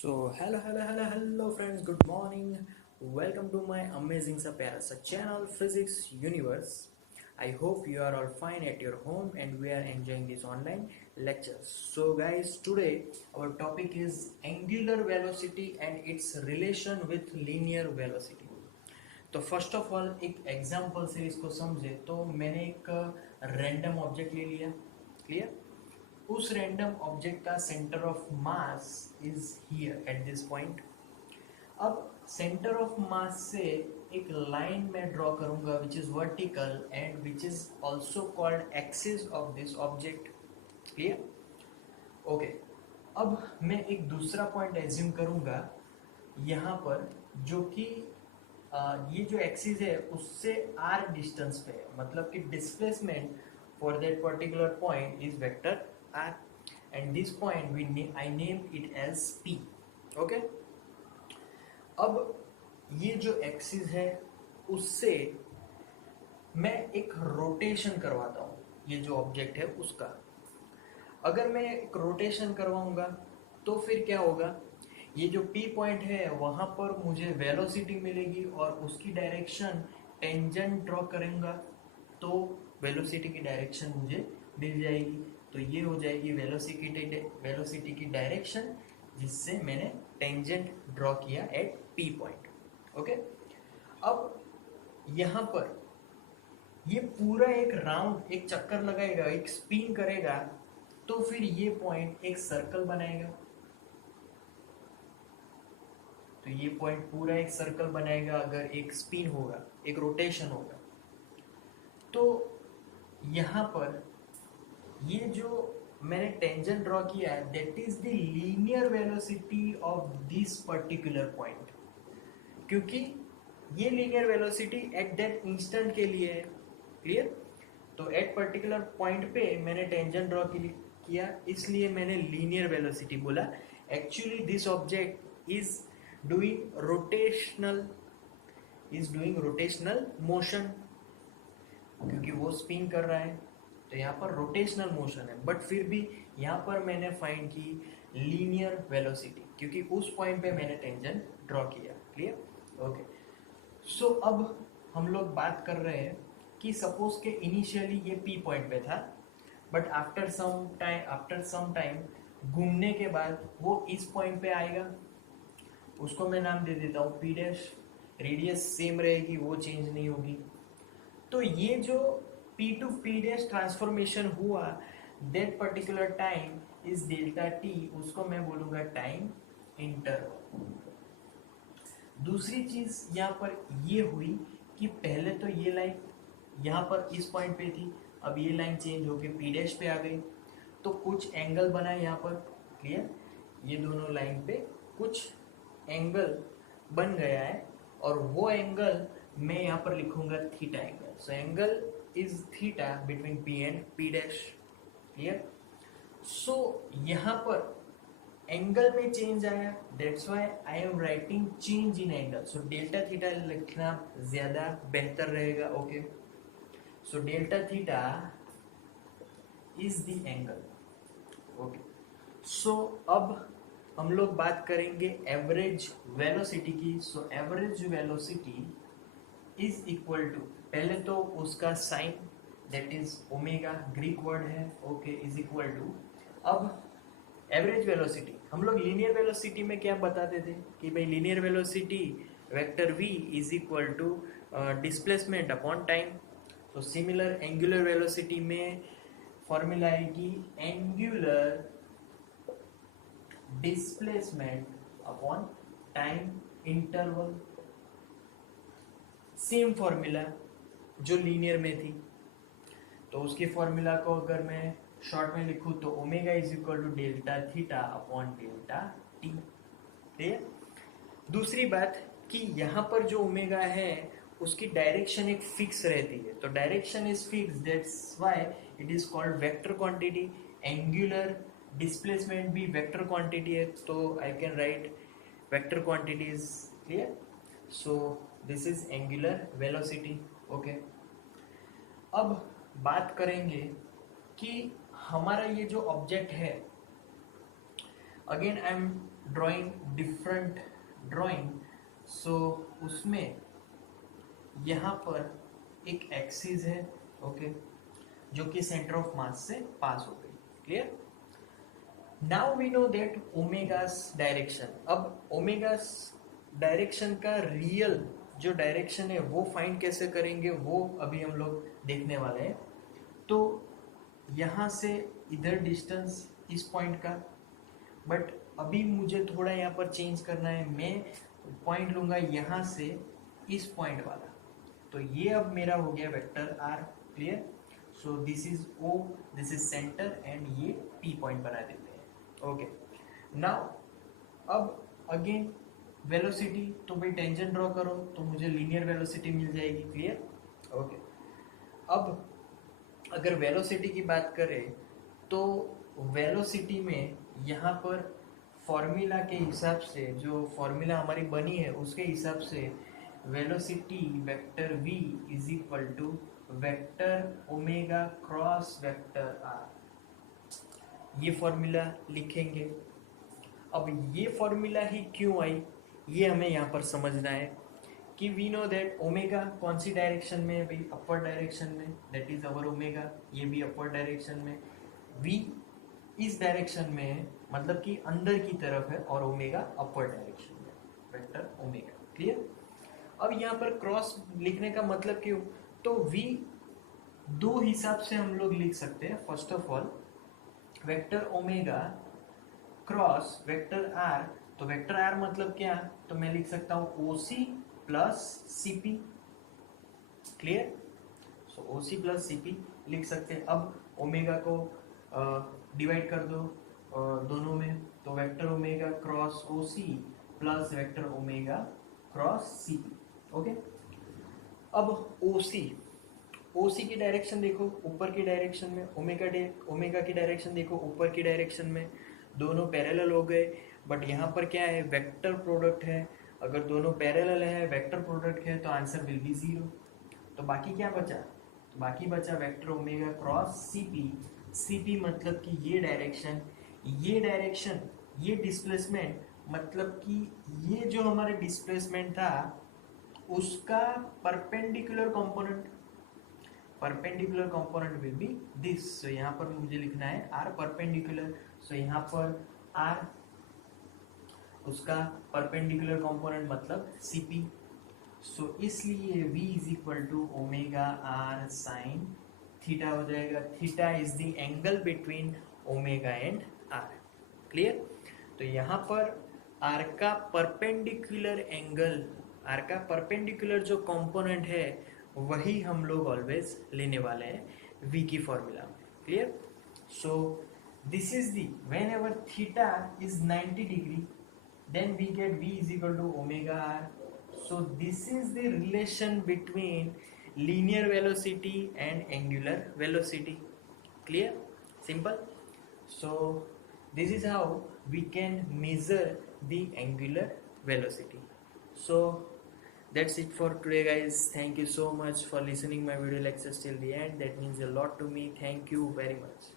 So hello friends, good morning. Welcome to my amazing सा प्यारा सा channel Physics Universe. I hope you are all fine at your home and we are enjoying this online lectures. So guys, today our topic is angular velocity and its relation with linear velocity. तो first of all एक example से इसको समझे तो मैंने एक random object ले लिया. क्लियर. उस रैंडम ऑब्जेक्ट का centre of mass is here at this point. अब सेंटर ऑफ मास से एक लाइन में ड्रॉ करूंगा which is vertical and which is also called axis of this object. Clear. Okay. अब मैं एक दूसरा पॉइंट एज्यूम करूंगा यहाँ पर, जो कि ये जो एक्सिस है उससे आर डिस्टेंस पे है, मतलब कि displacement for that particular point is vector R and this point I name it as P. Okay. अब ये जो एक्सिस है उससे मैं एक रोटेशन करवाता हूँ ये जो ऑब्जेक्ट है उसका. अगर मैं एक रोटेशन करवाऊंगा तो फिर क्या होगा, ये जो P पॉइंट है वहां पर मुझे वेलोसिटी मिलेगी और उसकी डायरेक्शन टेंजेंट ड्रॉ करूंगा तो वेलोसिटी की डायरेक्शन मुझे मिल जाएगी. तो ये हो जाएगी वेलोसिटी की डायरेक्शन जिससे मैंने टेंजेंट ड्रॉ किया एट P पॉइंट. ओके. अब यहाँ पर ये पूरा एक राउंड, एक चक्कर लगाएगा, एक स्पिन करेगा तो फिर ये पॉइंट एक सर्कल बनाएगा. तो ये पॉइंट पूरा एक सर्कल बनाएगा अगर एक स्पिन होगा, एक रोटेशन होगा. तो यहाँ पर ये जो मैंने टेंजेंट ड्रॉ किया है that is the linear velocity of this particular point, क्योंकि ये linear velocity at that instant के लिए है. क्लियर. तो एट पर्टिकुलर पॉइंट पे मैंने टेंजेंट ड्रॉ किया इसलिए मैंने लीनियर वेलोसिटी बोला. Actually this object is doing rotational motion, क्योंकि वो स्पिन कर रहा है तो यहाँ पर रोटेशनल मोशन है. बट फिर भी यहाँ पर मैंने फाइंड की लीनियर वेलोसिटी क्योंकि उस पॉइंट पे मैंने टेंजेंट ड्रॉ किया. क्लियर. ओके. सो अब हम लोग बात कर रहे हैं कि सपोज के इनिशियली ये P पॉइंट पे था बट आफ्टर सम टाइम घूमने के बाद वो इस पॉइंट पे आएगा. उसको मैं नाम दे देता हूँ P डैश. रेडियस सेम रहेगी, वो चेंज नहीं होगी. तो ये जो P to P dash transformation हुआ that particular time is delta T. उसको मैं बोलूँगा टाइम इंटरवल. दूसरी चीज यहाँ पर ये हुई कि पहले तो ये लाइन यहाँ पर इस पॉइंट पे थी, अब ये लाइन चेंज होके P डैश पे आ गई तो कुछ एंगल बना यहाँ पर. क्लियर. ये दोनों लाइन पे कुछ एंगल बन गया है और वो एंगल मैं यहाँ पर लिखूंगा theta angle. So angle is theta between P and P dash. Clear. So यहाँ पर एंगल में चेंज आया, that's why I am writing change in angle. So delta theta लिखना ज्यादा बेहतर रहेगा. Okay. So delta theta is the angle. Okay. So अब हम लोग बात करेंगे एवरेज वेलोसिटी की. So average velocity is equal to, पहले तो उसका sign that is omega, Greek word है. ओके. इज इक्वल टू, अब एवरेज वेलोसिटी हम लोग लीनियर वेलोसिटी में क्या बताते थे कि भाई linear velocity vector v is equal to displacement upon time. तो सिमिलर एंगुलर वेलोसिटी में फॉर्मूला आएगी angular displacement upon time interval. Same formula जो लीनियर में थी. तो उसके फॉर्मूला को अगर मैं शॉर्ट में लिखूं तो omega is equal to delta theta upon delta T. ठीक. दूसरी बात कि यहाँ पर जो ओमेगा है उसकी डायरेक्शन एक फिक्स रहती है. तो direction is fix, that's why it is called vector quantity. Angular displacement भी वेक्टर क्वांटिटी है तो I can write vector quantities. Clear. So this is angular velocity. Okay. अब बात करेंगे कि हमारा ये जो ऑब्जेक्ट है, again I am drawing different drawing, so उसमें यहाँ पर एक एक्सिस है, ओके, जो कि सेंटर ऑफ मास से पास हो गई। Clear? Now we know that omega's direction. अब ओमेगास डायरेक्शन का रियल जो डायरेक्शन है वो फाइंड कैसे करेंगे, वो अभी हम लोग देखने वाले हैं। तो यहाँ से इधर डिस्टेंस इस पॉइंट का, बट अभी मुझे थोड़ा यहाँ पर चेंज करना है। मैं पॉइंट लूँगा यहाँ से इस पॉइंट वाला, तो ये अब मेरा हो गया vector R. Clear? So this is O, this is centre, and ये पी पॉइंट बना देते हैं। ओके, नाउ अब अगेन वेलोसिटी, तो भाई टेंजेंट ड्रॉ करो तो मुझे लीनियर वेलोसिटी मिल जाएगी। क्लियर? ओके, अब अगर वेलोसिटी की बात करें तो वेलोसिटी में यहाँ पर फॉर्मूला के हिसाब से, जो फॉर्मूला हमारी बनी है उसके हिसाब से velocity vector v is equal to vector omega cross vector r। ये फॉर्मूला लिखेंगे। अब ये फॉर्मूला ही क्यों आई, ये हमें यहाँ पर समझना है कि वी नो दैट ओमेगा कौन सी डायरेक्शन में है भाई, अपवर्ड डायरेक्शन में, दैट इज अवर ओमेगा। ये भी अपवर्ड डायरेक्शन में, v इस डायरेक्शन में है, मतलब कि अंदर की तरफ है, और ओमेगा अपवर्ड डायरेक्शन में, वेक्टर ओमेगा। क्लियर? अब यहाँ पर क्रॉस लिखने का मतलब क्यों, तो v दो हिसाब से हम लोग लिख सकते हैं। First of all vector omega cross vector r, तो वेक्टर r मतलब क्या, तो मैं लिख सकता हूँ OC प्लस CP। क्लियर? सो OC प्लस CP लिख सकते हैं। अब ओमेगा को डिवाइड कर दो दोनों में, तो vector omega cross OC plus vector omega cross CP। Okay, अब OC की डायरेक्शन देखो ऊपर की डायरेक्शन में, ओमेगा की डायरेक्शन देखो ऊपर की डायरेक्शन में, दोनों पैरेलल हो गए। बट यहाँ पर क्या है, वेक्टर प्रोडक्ट है। अगर दोनों पैरेलल है, वेक्टर प्रोडक्ट है, तो आंसर विल बी 0। तो बाकी क्या बचा, तो बाकी बचा वेक्टर ओमेगा क्रॉस CP मतलब कि ये डायरेक्शन, ये डिस्प्लेसमेंट, मतलब कि ये जो हमारे डिस्प्लेसमेंट था उसका perpendicular component will be this. So यहाँ पर मुझे लिखना है r परपेंडिकुलर। सो यहाँ पर r उसका परपेंडिकुलर कंपोनेंट मतलब CP। सो इसलिए v is equal to omega r sine theta हो जाएगा। Theta is the angle between omega and r। Clear? तो यहाँ पर r का परपेंडिकुलर एंगल, r का परपेंडिकुलर जो कंपोनेंट है वही हम लोग ऑलवेज लेने वाले हैं v की फॉर्मूला में। Clear? So this is the, when ever theta is 90 degree then we get v is equal to omega r. So this is the relation between linear velocity and angular velocity. Clear? Simple? So this is how we can measure the angular velocity. So that's it for today guys. Thank you so much for listening my video lectures till the end. That means a lot to me. Thank you very much.